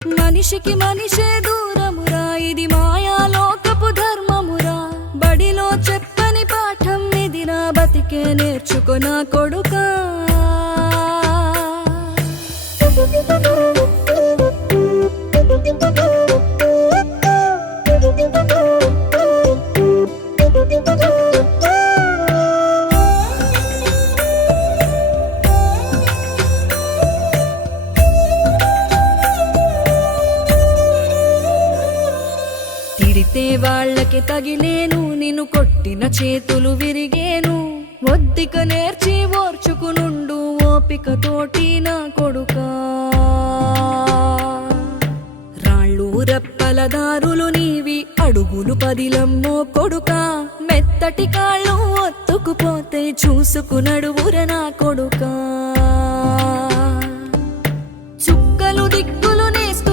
మనిషికి మనిషే దూరమురా, ఇది మాయాలోకపు ధర్మమురా. బడిలో చెప్పని పాఠం ఇదిరా, బతికే నేర్చుకో నా కొడుకా. తిడితే వాళ్ళకి తగిలేను, నిన్ను కొట్టిన చేతులు విరిగేను. ఒద్దిక నేర్చి ఓర్చుకునుండు ఓపికతోటి నా కొడుకా. రాళ్ళు రెప్పల దారులు నీవి, అడుగులు పదిలమ్మో కొడుకా. మెత్తటి కాళ్ళు ఒత్తుకుపోతే చూసుకునడువుర నా కొడుకా.